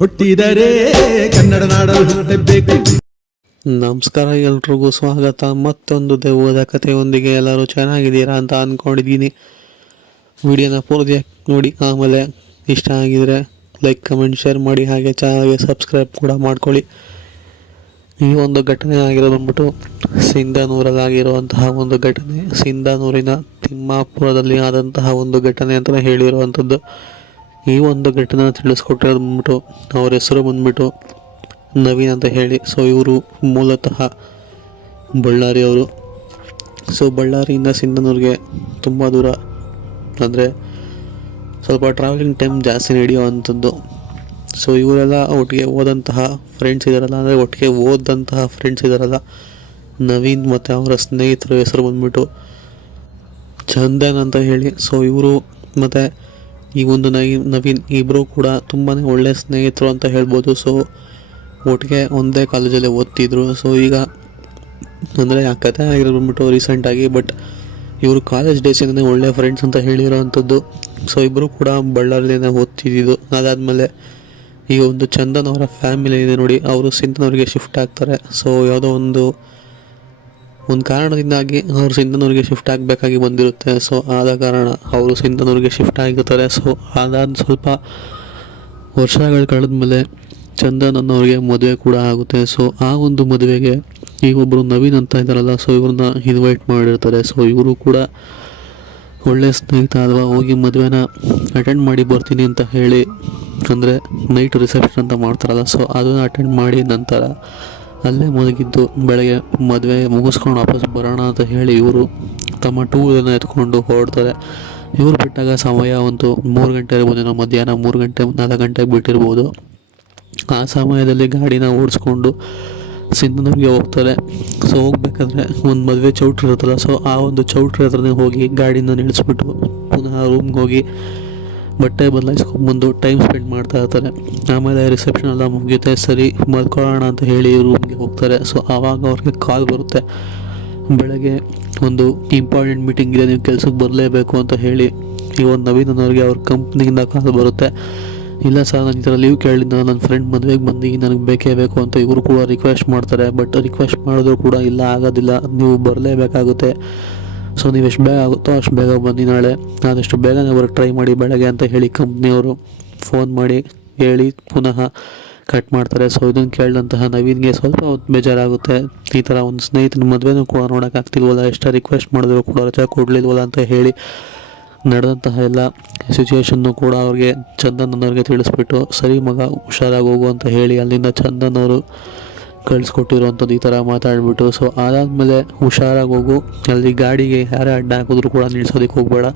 ಹುಟ್ಟಿದರೆ ಕನ್ನಡ ನಾಡಲು ಹುಟ್ಟಬೇಕು. ನಮಸ್ಕಾರ, ಎಲ್ರಿಗೂ ಸ್ವಾಗತ. ಮತ್ತೊಂದು ದೆವ್ವದ ಕಥೆಯೊಂದಿಗೆ. ಎಲ್ಲರೂ ಚೆನ್ನಾಗಿದ್ದೀರಾ ಅಂತ ಅಂದ್ಕೊಂಡಿದ್ದೀನಿ. ವಿಡಿಯೋನ ಪೂರ್ತಿಯಾಗಿ ನೋಡಿ, ಆಮೇಲೆ ಇಷ್ಟ ಆಗಿದರೆ ಲೈಕ್, ಕಮೆಂಟ್, ಶೇರ್ ಮಾಡಿ. ಹಾಗೆ ಚಾನಲ್ಗೆ ಸಬ್ಸ್ಕ್ರೈಬ್ ಕೂಡ ಮಾಡ್ಕೊಳ್ಳಿ. ಈ ಒಂದು ಘಟನೆ ಆಗಿರೋದು ಬಂದ್ಬಿಟ್ಟು ಸಿಂಧನೂರಲ್ಲಾಗಿರುವಂತಹ ಒಂದು ಘಟನೆ. ಸಿಂಧನೂರಿನ ತಿಮ್ಮಾಪುರದಲ್ಲಿ ಆದಂತಹ ಒಂದು ಘಟನೆ ಅಂತಲೇ ಹೇಳಿರುವಂಥದ್ದು. ಈ ಒಂದು ಘಟನೆ ತಿಳಿಸ್ಕೊಟ್ಟಿರೋದು ಬಂದ್ಬಿಟ್ಟು ಅವ್ರ ಹೆಸರು ಬಂದ್ಬಿಟ್ಟು ನವೀನ್ ಅಂತ ಹೇಳಿ. ಸೊ ಇವರು ಮೂಲತಃ ಬಳ್ಳಾರಿಯವರು. ಸೊ ಬಳ್ಳಾರಿಯಿಂದ ಸಿಂಧನೂರಿಗೆ ತುಂಬ ದೂರ, ಅಂದರೆ ಸ್ವಲ್ಪ ಟ್ರಾವೆಲಿಂಗ್ ಟೈಮ್ ಜಾಸ್ತಿ ನಡೆಯುವಂಥದ್ದು. ಸೊ ಇವರೆಲ್ಲ ಒಟ್ಟಿಗೆ ಓದಂತಹ ಫ್ರೆಂಡ್ಸ್ ಇದ್ದಾರಲ್ಲ, ಅಂದರೆ ಒಟ್ಟಿಗೆ ಓದಂತಹ ಫ್ರೆಂಡ್ಸ್ ಇದ್ದಾರಲ್ಲ, ನವೀನ್ ಮತ್ತು ಅವರ ಸ್ನೇಹಿತರ ಹೆಸರು ಬಂದ್ಬಿಟ್ಟು ಚಂದನ್ ಅಂತ ಹೇಳಿ. ಸೊ ಇವರು ಮತ್ತು ಈ ಒಂದು ನವೀನ್ ಇಬ್ಬರು ಕೂಡ ತುಂಬಾ ಒಳ್ಳೆಯ ಸ್ನೇಹಿತರು ಅಂತ ಹೇಳ್ಬೋದು. ಸೊ ಒಟ್ಟಿಗೆ ಒಂದೇ ಕಾಲೇಜಲ್ಲೇ ಓದ್ತಿದ್ರು. ಸೊ ಈಗ ಅಂದರೆ ಆ ಕಥೆ ಆಗಿರೋದು ಬಂದ್ಬಿಟ್ಟು ರೀಸೆಂಟಾಗಿ, ಬಟ್ ಇವರು ಕಾಲೇಜ್ ಡೇಸಿಂದನೇ ಒಳ್ಳೆಯ ಫ್ರೆಂಡ್ಸ್ ಅಂತ ಹೇಳಿರೋ ಅಂಥದ್ದು. ಸೊ ಇಬ್ಬರು ಕೂಡ ಬಳ್ಳಾರಿಯೇ ಓದ್ತಿದ್ದು. ಅದಾದಮೇಲೆ ಈ ಒಂದು ಚಂದನ್ ಅವರ ಫ್ಯಾಮಿಲಿ ಇದೆ ನೋಡಿ, ಅವರು ಸಿಂಧನೂರಿಗೆ ಶಿಫ್ಟ್ ಆಗ್ತಾರೆ. ಸೊ ಯಾವುದೋ ಒಂದು ಕಾರಣದಿಂದಾಗಿ ಅವರು ಸಿಂಧನೂರಿಗೆ ಶಿಫ್ಟ್ ಆಗಬೇಕಾಗಿ ಬಂದಿರುತ್ತೆ. ಸೊ ಆದ ಕಾರಣ ಅವರು ಸಿಂಧನೂರಿಗೆ ಶಿಫ್ಟ್ ಆಗಿರ್ತಾರೆ. ಸೊ ಅದಾದ ಸ್ವಲ್ಪ ವರ್ಷಗಳು ಕಳೆದ ಮೇಲೆ ಚಂದನ್ ಅನ್ನೋರಿಗೆ ಮದುವೆ ಕೂಡ ಆಗುತ್ತೆ. ಸೊ ಆ ಒಂದು ಮದುವೆಗೆ ಈಗ ಒಬ್ಬರು ನವೀನ್ ಅಂತ ಇದ್ದಾರಲ್ಲ, ಸೊ ಇವ್ರನ್ನ ಇನ್ವೈಟ್ ಮಾಡಿರ್ತಾರೆ. ಸೊ ಇವರು ಕೂಡ ಒಳ್ಳೆಯ ಸ್ನೇಹಿತ ಅಲ್ವಾ, ಹೋಗಿ ಮದುವೆನ ಅಟೆಂಡ್ ಮಾಡಿ ಬರ್ತೀನಿ ಅಂತ ಹೇಳಿ, ಅಂದರೆ ನೈಟ್ ರಿಸೆಪ್ಷನ್ ಅಂತ ಮಾಡ್ತಾರಲ್ಲ, ಸೊ ಅದನ್ನು ಅಟೆಂಡ್ ಮಾಡಿ ನಂತರ ಅಲ್ಲೇ ಮಲಗಿದ್ದು ಬೆಳಗ್ಗೆ ಮದುವೆ ಮುಗಿಸ್ಕೊಂಡು ವಾಪಸ್ ಬರೋಣ ಅಂತ ಹೇಳಿ ಇವರು ತಮ್ಮ ಟೂ ವೀಲರ್ನ ಎತ್ಕೊಂಡು ಹೊರಡ್ತಾರೆ. ಇವರು ಬಿಟ್ಟಾಗ ಸಮಯ ಒಂದು 3 ಗಂಟೆ ಇರ್ಬೋದು, ಮಧ್ಯಾಹ್ನ 3 ಗಂಟೆ 4 ಗಂಟೆಗೆ ಬಿಟ್ಟಿರ್ಬೋದು. ಆ ಸಮಯದಲ್ಲಿ ಗಾಡಿನ ಓಡಿಸ್ಕೊಂಡು ಸಿಂಧನೂರಿಗೆ ಹೋಗ್ತಾರೆ. ಸೊ ಹೋಗ್ಬೇಕಾದ್ರೆ ಒಂದು ಮದುವೆ ಚೌಟ್ರಿ ಇರುತ್ತಲ್ಲ, ಸೊ ಆ ಒಂದು ಚೌಟ್ರಿ ಹತ್ರನೇ ಹೋಗಿ ಗಾಡಿನ ನಿಲ್ಲಿಸ್ಬಿಟ್ಟು ಪುನಃ ರೂಮ್ಗೆ ಹೋಗಿ ಬಟ್ಟೆ ಬದಲಾಯಿಸ್ಕೊಂಡ್ಬಂದು ಟೈಮ್ ಸ್ಪೆಂಡ್ ಮಾಡ್ತಾ ಇರ್ತಾರೆ. ಆಮೇಲೆ ರಿಸೆಪ್ಷನ್ ಎಲ್ಲ ಮುಗಿಯುತ್ತೆ, ಸರಿ ಮಲ್ಕೊಳ್ಳೋಣ ಅಂತ ಹೇಳಿ ರೂಮ್ಗೆ ಹೋಗ್ತಾರೆ. ಸೊ ಆವಾಗ ಅವ್ರಿಗೆ ಕಾಲ್ ಬರುತ್ತೆ, ಬೆಳಗ್ಗೆ ಒಂದು ಇಂಪಾರ್ಟೆಂಟ್ ಮೀಟಿಂಗ್ ಇದೆ, ನೀವು ಕೆಲಸಕ್ಕೆ ಬರಲೇಬೇಕು ಅಂತ ಹೇಳಿ. ಈ ಒಂದು ನವೀನ್ ಅನ್ನೋರಿಗೆ ಅವ್ರ ಕಂಪ್ನಿಯಿಂದ ಕಾಲ್ ಬರುತ್ತೆ. ಇಲ್ಲ ಸರ್, ನಾನು ಈ ಥರ ಲೀವ್ ಕೇಳಿದ್ದ, ನನ್ನ ಫ್ರೆಂಡ್ ಮದುವೆಗೆ ಬಂದು ನನಗೆ ಬೇಕೇ ಬೇಕು ಅಂತ ಇವರು ಕೂಡ ರಿಕ್ವೆಸ್ಟ್ ಮಾಡ್ತಾರೆ. ಬಟ್ ರಿಕ್ವೆಸ್ಟ್ ಮಾಡಿದ್ರು ಕೂಡ ಇಲ್ಲ, ಆಗೋದಿಲ್ಲ, ನೀವು ಬರಲೇಬೇಕಾಗುತ್ತೆ. ಸೊ ನೀವು ಎಷ್ಟು ಬೇಗ ಆಗುತ್ತೋ ಅಷ್ಟು ಬೇಗ ಬನ್ನಿ, ನಾಳೆ ಆದಷ್ಟು ಬೇಗನೆ ಬರೋಕ್ಕೆ ಟ್ರೈ ಮಾಡಿ ಬೆಳಗ್ಗೆ ಅಂತ ಹೇಳಿ ಕಂಪ್ನಿಯವರು ಫೋನ್ ಮಾಡಿ ಹೇಳಿ ಪುನಃ ಕಟ್ ಮಾಡ್ತಾರೆ. ಸೊ ಇದನ್ನು ಕೇಳಿದಂತಹ ನವೀನ್ಗೆ ಸ್ವಲ್ಪ ಬೇಜಾರಾಗುತ್ತೆ. ಈ ಥರ ಒಂದು ಸ್ನೇಹಿತನ ಮದುವೆನೂ ಕೂಡ ನೋಡೋಕ್ಕಾಗ್ತಿಲ್ವಲ್ಲ, ಎಷ್ಟೇ ರಿಕ್ವೆಸ್ಟ್ ಮಾಡಿದ್ರು ಕೂಡ ರಜಾ ಕೊಡಲಿಲ್ವಲ್ಲ ಅಂತ ಹೇಳಿ ನಡೆದಂತಹ ಎಲ್ಲ ಸಿಚುವೇಶನ್ನು ಕೂಡ ಅವ್ರಿಗೆ ಚಂದನ್ ಅನ್ನೋರಿಗೆ ತಿಳಿಸ್ಬಿಟ್ಟು, ಸರಿ ಮಗ ಹುಷಾರಾಗಿ ಹೋಗು ಅಂತ ಹೇಳಿ ಅಲ್ಲಿಂದ ಚಂದನ್ ಅವರು ಕಳಿಸ್ಕೊಟ್ಟಿರೋವಂಥದ್ದು ಈ ಥರ ಮಾತಾಡಿಬಿಟ್ಟು. ಸೊ ಅದಾದಮೇಲೆ ಹುಷಾರಾಗಿ ಹೋಗು, ಅಲ್ಲಿ ಗಾಡಿಗೆ ಯಾರೇ ಅಡ್ಡ ಹಾಕಿದ್ರು ಕೂಡ ನಿಲ್ಸೋದಕ್ಕೆ ಹೋಗಬೇಡ,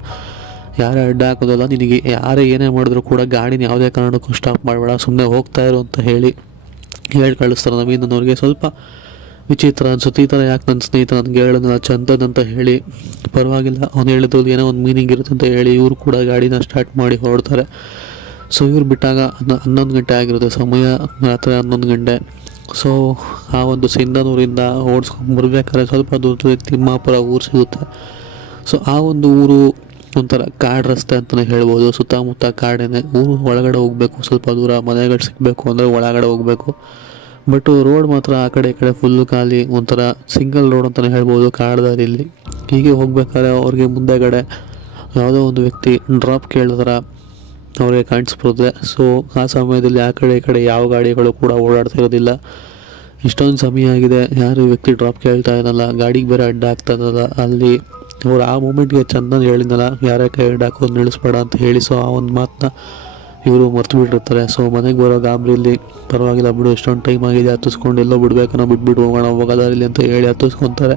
ಯಾರೇ ಅಡ್ಡ ಹಾಕೋದಲ್ಲ, ನಿನಗೆ ಯಾರೇ ಏನೇ ಮಾಡಿದ್ರು ಕೂಡ ಗಾಡಿನ ಯಾವುದೇ ಕಾರಣಕ್ಕೂ ಸ್ಟಾಪ್ ಮಾಡಬೇಡ, ಸುಮ್ಮನೆ ಹೋಗ್ತಾ ಇರು ಅಂತ ಹೇಳಿ ಕಳಿಸ್ತಾರೆ. ನವೀನ್ ಅನ್ನೋರಿಗೆ ಸ್ವಲ್ಪ ವಿಚಿತ್ರ ಅನ್ಸುತ್ತೆ, ಈ ಥರ ಯಾಕೆ ನನ್ನ ಸ್ನೇಹಿತ ನನಗೆ ಹೇಳಿದ ಚಂದನ್ ಅಂತ ಹೇಳಿ. ಪರವಾಗಿಲ್ಲ, ಅವ್ನು ಹೇಳಿದ್ರು ಏನೋ ಒಂದು ಮೀನಿಂಗ್ ಇರುತ್ತೆ ಅಂತ ಹೇಳಿ ಇವರು ಕೂಡ ಗಾಡಿನ ಸ್ಟಾರ್ಟ್ ಮಾಡಿ ಹೊರಡ್ತಾರೆ. ಸೊ ಇವ್ರು ಬಿಟ್ಟಾಗ 11 ಗಂಟೆ ಆಗಿರುತ್ತೆ ಸಮಯ, ರಾತ್ರಿ 11 ಗಂಟೆ. ಸೊ ಆ ಒಂದು ಸಿಂಧನೂರಿಂದ ಓಡಿಸ್ಕೊಂಡು ಬರಬೇಕಾದ್ರೆ ಸ್ವಲ್ಪ ದೂರದಲ್ಲಿ ತಿಮ್ಮಾಪುರ ಊರು ಸಿಗುತ್ತೆ. ಸೊ ಆ ಒಂದು ಊರು ಒಂಥರ ಕಾಡು ರಸ್ತೆ ಅಂತಲೇ ಹೇಳ್ಬೋದು, ಸುತ್ತಮುತ್ತ ಕಾಡೇನೆ. ಊರು ಒಳಗಡೆ ಹೋಗಬೇಕು, ಸ್ವಲ್ಪ ದೂರ ಮನೆಗಳು ಸಿಗಬೇಕು ಅಂದರೆ ಒಳಗಡೆ ಹೋಗಬೇಕು. ಬಟ್ ರೋಡ್ ಮಾತ್ರ ಆ ಕಡೆ ಈ ಕಡೆ ಫುಲ್ಲು ಖಾಲಿ, ಒಂಥರ ಸಿಂಗಲ್ ರೋಡ್ ಅಂತಲೇ ಹೇಳ್ಬೋದು ಕಾಡ್ದಾರಿಯಲ್ಲಿ. ಹೀಗೆ ಹೋಗ್ಬೇಕಾದ್ರೆ ಅವ್ರಿಗೆ ಮುಂದೆಗಡೆ ಯಾವುದೋ ಒಂದು ವ್ಯಕ್ತಿ ಡ್ರಾಪ್ ಕೇಳಿದ್ರೆ ಅವ್ರಿಗೆ ಕಾಣಿಸ್ಬರುತ್ತೆ. ಸೊ ಆ ಸಮಯದಲ್ಲಿ ಆ ಕಡೆ ಈ ಕಡೆ ಯಾವ ಗಾಡಿಗಳು ಕೂಡ ಓಡಾಡ್ತಾ ಇರೋದಿಲ್ಲ. ಇಷ್ಟೊಂದು ಸಮಯ ಆಗಿದೆ, ಯಾರು ವ್ಯಕ್ತಿ ಡ್ರಾಪ್ ಕೇಳ್ತಾ ಇದ್ದಲ್ಲ, ಗಾಡಿಗೆ ಬೇರೆ ಅಡ್ಡ ಆಗ್ತಾ ಇದ್ದಲ್ಲ. ಅಲ್ಲಿ ಅವ್ರು ಆ ಮೂಮೆಂಟ್ಗೆ ಚಂದನ್ ಹೇಳಿದ್ನಲ್ಲ, ಯಾರೇ ಕೈ ಅಡ್ಡ ಹಾಕೋದು ನಿಲ್ಲಿಸ್ಬೇಡ ಅಂತ ಹೇಳಿ. ಸೊ ಆ ಒಂದು ಮಾತನ್ನ ಇವರು ಮರ್ತು ಬಿಟ್ಟಿರ್ತಾರೆ. ಸೊ ಮನೆಗೆ ಬರೋ ಗಾಬರಿಯಲ್ಲಿ ಪರವಾಗಿಲ್ಲ ಬಿಡು, ಇಷ್ಟೊಂದು ಟೈಮ್ ಆಗಿದೆ, ಹತ್ತಿಸ್ಕೊಂಡು ಎಲ್ಲೋ ಬಿಡ್ಬೇಕನ್ನೋ ಬಿಟ್ಬಿಟ್ಟು ಹೋಗೋಣ ಹೋಗೋದಾರಿಲ್ಲಿ ಅಂತ ಹೇಳಿ ಹತ್ತಿಸ್ಕೊತಾರೆ.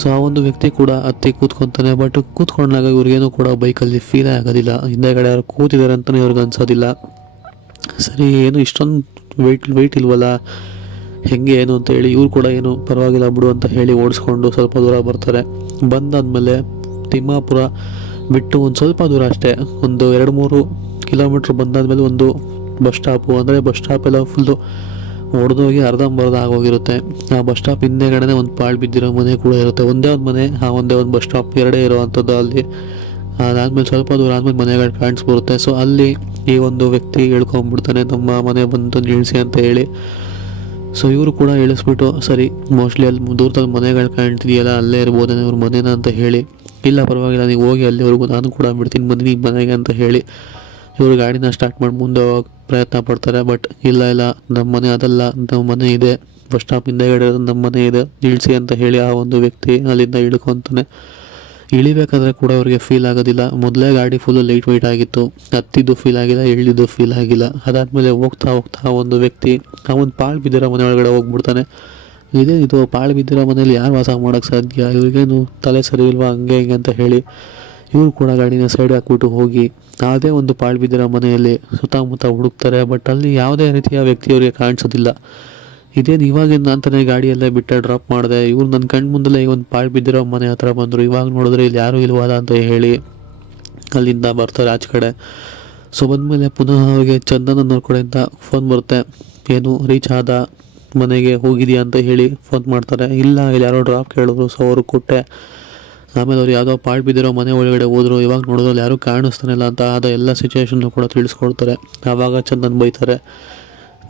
ಸೊ ಆ ಒಂದು ವ್ಯಕ್ತಿ ಕೂಡ ಹತ್ತಿ ಕೂತ್ಕೊತಾನೆ. ಬಟ್ ಕೂತ್ಕೊಂಡಾಗ ಇವ್ರಿಗೇನು ಕೂಡ ಬೈಕಲ್ಲಿ ಫೀಲೇ ಆಗೋದಿಲ್ಲ, ಹಿಂದೆಗಡೆ ಯಾರು ಕೂತಿದ್ದಾರೆ ಅಂತಲೇ ಇವ್ರಿಗೆ ಅನ್ಸೋದಿಲ್ಲ. ಸರಿ, ಏನು ಇಷ್ಟೊಂದು ವೆಯ್ಟ್ ಇಲ್ವಲ್ಲ, ಹೆಂಗೆ ಏನು ಅಂತ ಹೇಳಿ ಇವ್ರು ಕೂಡ ಏನು ಪರವಾಗಿಲ್ಲ ಬಿಡು ಅಂತ ಹೇಳಿ ಓಡಿಸ್ಕೊಂಡು ಸ್ವಲ್ಪ ದೂರ ಬರ್ತಾರೆ. ಬಂದಾದಮೇಲೆ ತಿಮ್ಮಾಪುರ ಬಿಟ್ಟು ಒಂದು ಸ್ವಲ್ಪ ದೂರ ಅಷ್ಟೇ, ಒಂದು 2-3 ಕಿಲೋಮೀಟ್ರ್ ಬಂದಾದಮೇಲೆ ಒಂದು ಬಸ್ ಸ್ಟಾಪು, ಅಂದರೆ ಬಸ್ ಸ್ಟಾಪ್ ಎಲ್ಲ ಫುಲ್ಲು ಹೊಡೆದೋಗಿ ಅರ್ಧಂಬರ್ಧ ಆಗೋಗಿರುತ್ತೆ. ಆ ಬಸ್ ಸ್ಟಾಪ್ ಹಿಂದೆಗಡೆ ಒಂದು ಪಾಳು ಬಿದ್ದಿರೋ ಮನೆ ಕೂಡ ಇರುತ್ತೆ, ಒಂದೇ ಒಂದು ಮನೆ, ಒಂದೇ ಒಂದು ಬಸ್ ಸ್ಟಾಪ್, ಎರಡೇ ಇರೋವಂಥದ್ದು ಅಲ್ಲಿ. ಅದಾದಮೇಲೆ ಸ್ವಲ್ಪ ದೂರ ಆದಮೇಲೆ ಮನೆಗಳು ಕಾಣಿಸ್ಬರುತ್ತೆ. ಸೊ ಅಲ್ಲಿ ಈ ಒಂದು ವ್ಯಕ್ತಿ ಹೇಳ್ಕೊಂಬಿಡ್ತಾನೆ ನಮ್ಮ ಮನೆ ಬಂದು ನಿಲ್ಲಿಸಿ ಅಂತ ಹೇಳಿ. ಸೊ ಇವರು ಕೂಡ ಇಳಿಸ್ಬಿಟ್ಟು ಸರಿ ಮೋಸ್ಟ್ಲಿ ಅಲ್ಲಿ ದೂರದಲ್ಲಿ ಮನೆಗಳು ಕಾಣ್ತಿದೆಯಲ್ಲ ಅಲ್ಲೇ ಇರ್ಬೋದೇನೋ ಇವ್ರ ಮನೇನ ಅಂತ ಹೇಳಿ, ಇಲ್ಲ ಪರವಾಗಿಲ್ಲ ನೀವು ಹೋಗಿ ಅಲ್ಲಿವರೆಗೂ ನಾನು ಕೂಡ ಬಿಡ್ತೀನಿ ಬನ್ನಿ ನಿಮ್ಮ ಮನೆಗೆ ಅಂತ ಹೇಳಿ ಇವರು ಗಾಡಿನ ಸ್ಟಾರ್ಟ್ ಮಾಡಿ ಮುಂದೆ ಹೋಗೋಕೆ ಪ್ರಯತ್ನ ಪಡ್ತಾರೆ. ಬಟ್ ಇಲ್ಲ ನಮ್ಮ ಮನೆ ಅದಲ್ಲ, ನಮ್ಮ ಮನೆ ಇದೆ, ಬಸ್ ಸ್ಟಾಪ್ ಹಿಂದೆಗಡೆ ನಮ್ಮ ಮನೆ ಇದೆ, ಇಳಿಸಿ ಅಂತ ಹೇಳಿ ಆ ಒಂದು ವ್ಯಕ್ತಿ ಅಲ್ಲಿಂದ ಇಳ್ಕೊತಾನೆ. ಇಳಿಬೇಕಾದ್ರೆ ಕೂಡ ಅವ್ರಿಗೆ ಫೀಲ್ ಆಗೋದಿಲ್ಲ. ಮೊದಲೇ ಗಾಡಿ ಫುಲ್ಲು ಲೈಟ್ ವೆಯ್ಟ್ ಆಗಿತ್ತು, ಹತ್ತಿದ್ದು ಫೀಲ್ ಆಗಿಲ್ಲ, ಇಳಿದು ಫೀಲ್ ಆಗಿಲ್ಲ. ಅದಾದಮೇಲೆ ಹೋಗ್ತಾ ಒಂದು ವ್ಯಕ್ತಿ ಆ ಒಂದು ಪಾಳು ಬಿದ್ದಿರೋ ಮನೆ ಒಳಗಡೆ ಹೋಗ್ಬಿಡ್ತಾನೆ. ಇದು ಪಾಳು ಬಿದ್ದಿರೋ ಮನೇಲಿ ಯಾರು ವಾಸ ಮಾಡೋಕ್ಕೆ ಸಾಧ್ಯ, ಇವ್ರಿಗೇನು ತಲೆ ಸರಿ ಇಲ್ವಾ ಹಂಗೆ ಹಿಂಗೆ ಅಂತ ಹೇಳಿ ಇವರು ಕೂಡ ಗಾಡಿನ ಸೈಡ್ ಹಾಕ್ಬಿಟ್ಟು ಹೋಗಿ ಯಾವುದೇ ಒಂದು ಪಾಳು ಬಿದ್ದಿರೋ ಮನೆಯಲ್ಲಿ ಸುತ್ತಮುತ್ತ ಹುಡುಕ್ತಾರೆ. ಬಟ್ ಅಲ್ಲಿ ಯಾವುದೇ ರೀತಿಯ ವ್ಯಕ್ತಿ ಅವರಿಗೆ ಕಾಣಿಸೋದಿಲ್ಲ. ಇದೇನು ಇವಾಗಿಂದ ಅಂತಾನೆ ಗಾಡಿಯಲ್ಲೇ ಬಿಟ್ಟು ಡ್ರಾಪ್ ಮಾಡಿದೆ, ಇವ್ರು ನನ್ನ ಕಣ್ಣು ಮುಂದೆಲ್ಲ ಈ ಒಂದು ಪಾಳು ಬಿದ್ದಿರೋ ಮನೆ ಹತ್ರ ಬಂದರು, ಇವಾಗ ನೋಡಿದ್ರೆ ಇಲ್ಲಿ ಯಾರೂ ಇಲ್ವಲ್ಲ ಅಂತ ಹೇಳಿ ಅಲ್ಲಿಂದ ಬರ್ತಾರೆ ಆಚೆ ಕಡೆ. ಸೊ ಬಂದಮೇಲೆ ಪುನಃ ಅವ್ರಿಗೆ ಚಂದನ್ ಅನ್ನೋರ ಕಡೆಯಿಂದ ಫೋನ್ ಬರುತ್ತೆ, ಏನು ರೀಚ್ ಆದ ಮನೆಗೆ ಹೋಗಿದೆಯಾ ಅಂತ ಹೇಳಿ ಫೋನ್ ಮಾಡ್ತಾರೆ. ಇಲ್ಲ ಇಲ್ಲಿ ಯಾರೋ ಡ್ರಾಪ್ ಕೇಳಿದ್ರು, ಸೊ ಅವ್ರಿಗೆ ಕೊಟ್ಟೆ. ಆಮೇಲೆ ಅವ್ರು ಯಾವುದೋ ಪಾಳು ಬಿದ್ದಿರೋ ಮನೆ ಒಳಗಡೆ ಹೋದರು, ಇವಾಗ ನೋಡಿದ್ರೆ ಯಾರೂ ಕಾಣಿಸ್ತಾನಿಲ್ಲ ಅಂತ ಆದ ಎಲ್ಲ ಸಿಚುವೇಶನ್ನು ಕೂಡ ತಿಳಿಸ್ಕೊಡ್ತಾರೆ. ಆವಾಗ ಚಂದನ್ ಬೈತಾರೆ,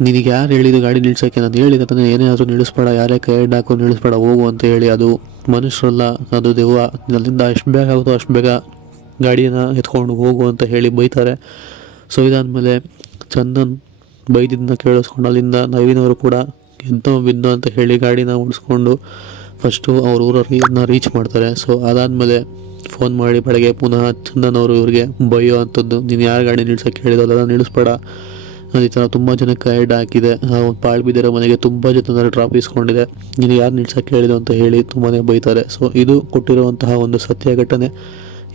ನಿನಗೆ ಯಾರು ಹೇಳಿದ್ದು ಗಾಡಿ ನಿಲ್ಸೋಕ್ಕೆ, ನಾನು ಹೇಳಿದ ತಾನೇ ಏನೇ ಆದರೂ ನಿಲ್ಲಿಸ್ಬೇಡ, ಯಾರೇ ಕೈ ಹಾಕೋ ನಿಲ್ಲಿಸ್ಬೇಡ ಹೋಗು ಅಂತ ಹೇಳಿ. ಅದು ಮನುಷ್ಯರಲ್ಲ, ಅದು ದೆವ್ವ, ಅಲ್ಲಿಂದ ಎಷ್ಟು ಬೇಗ ಆಗುತ್ತೋ ಅಷ್ಟು ಬೇಗ ಗಾಡಿನ ಎತ್ಕೊಂಡು ಹೋಗು ಅಂತ ಹೇಳಿ ಬೈತಾರೆ. ಸೊ ಇದಾದಮೇಲೆ ಚಂದನ್ ಬೈದಿದ್ದನ್ನ ಕೇಳಿಸ್ಕೊಂಡು ಅಲ್ಲಿಂದ ನವೀನವರು ಕೂಡ ಬಿದ್ದು ಅಂತ ಹೇಳಿ ಗಾಡಿನ ಉಳಿಸ್ಕೊಂಡು ಫಸ್ಟು ಅವ್ರ ಊರನ್ನ ರೀಚ್ ಮಾಡ್ತಾರೆ. ಸೊ ಅದಾದಮೇಲೆ ಫೋನ್ ಮಾಡಿ ಬೆಳಗ್ಗೆ ಪುನಃ ಚಂದನ್ ಅವರು ಇವ್ರಿಗೆ ಬೈಯೋ ಅಂಥದ್ದು, ನೀನು ಯಾರು ಗಾಡಿ ನಿಲ್ಸೋಕ್ಕೆ ಹೇಳಿದಲ್ಲ ನಿಲ್ಲಿಸ್ಬೇಡ, ಈ ಥರ ತುಂಬ ಜನಕ್ಕೆ ಐಡ್ ಹಾಕಿದೆ, ಒಂದು ಪಾಳು ಬಿದ್ದಿರೋ ಮನೆಗೆ ತುಂಬ ಜನ ಡ್ರಾಪ್ ಇಸ್ಕೊಂಡಿದೆ, ನೀನು ಯಾರು ನಿಲ್ಸೋಕ್ಕೆ ಹೇಳಿದೆ ಅಂತ ಹೇಳಿ ತುಂಬಾ ಬೈತಾರೆ. ಸೊ ಇದು ಕೊಟ್ಟಿರುವಂತಹ ಒಂದು ಸತ್ಯ ಘಟನೆ.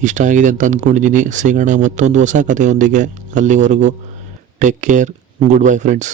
ಇಷ್ಟ ಆಗಿದೆ ಅಂತ ಅಂದ್ಕೊಂಡಿದ್ದೀನಿ. ಸಿಗೋಣ ಮತ್ತೊಂದು ಹೊಸ ಕಥೆಯೊಂದಿಗೆ. ಅಲ್ಲಿವರೆಗೂ take care, good bye friends.